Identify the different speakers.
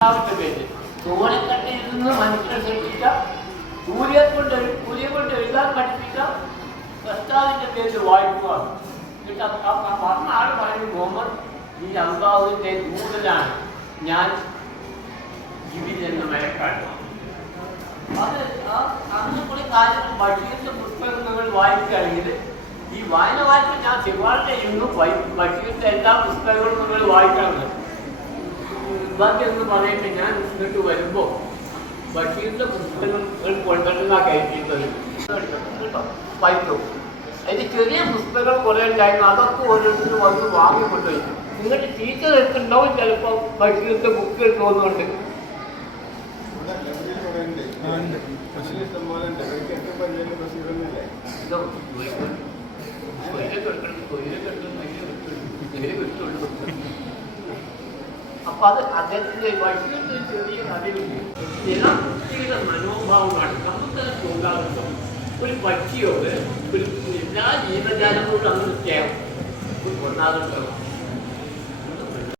Speaker 1: രണ്ടാമത്തെ പേര് സൂര്യക്കണ്ണിൽ നിന്ന് മനുഷ്യനെ സൃഷ്ടിച്ച കൂലിയെ കൊണ്ട് കൂലിയെ കൊണ്ട് എഴുതാൻ പഠിപ്പിച്ച കർത്താവിന്റെ പേര് ആ പറഞ്ഞ ആൾ പറയുന്നത് മുഹമ്മദ് ഈ അമ്പാവിന്റെ കൂടുതലാണ് ഞാൻ ജീവിതെന്ന് എന്ന മരക്കാണ് അത് അന്ന് കൂടി കാര്യങ്ങൾ ബഷീറിന്റെ പുസ്തകങ്ങൾ വായിക്കുകയാണെങ്കിൽ ഈ വായന വായിച്ച ഞാൻ ശിവാളിന്റെ ഇന്നും ബഷീറിന്റെ എല്ലാ പുസ്തകങ്ങളും നിങ്ങൾ വായിക്കാറുണ്ട്. ബാക്കി എന്ന് പറയട്ടെ ഞാൻ ഇങ്ങോട്ട് വരുമ്പോ ബഷീറിന്റെ പുസ്തകങ്ങൾ കൊണ്ടുവരുന്ന വായിച്ചു അതിന് ചെറിയ പുസ്തകം കുറേ ഉണ്ടായിരുന്നു അതൊക്കെ ഓരോരുത്തർ വന്ന് വാങ്ങി കൊണ്ടുവരും നിങ്ങളുടെ ടീച്ചർ എടുത്തിട്ടുണ്ടാവും ചിലപ്പോൾ ബഷീറിന്റെ ബുക്ക് തോന്നുന്നുണ്ട് ഇതോ, അപ്പൊ അത് അദ്ദേഹത്തിന്റെ ഒരു ചെറിയ എല്ലാ കുട്ടികളുടെ മനോഭാവമാണ് നമുക്ക് ഉണ്ടാകുന്നത് ഒരു പക്ഷിയോട് ഒരു എല്ലാ ജീവജാലങ്ങളോടും അങ്ങനെ സ്നേഹം ഒന്നാകുണ്ടാവും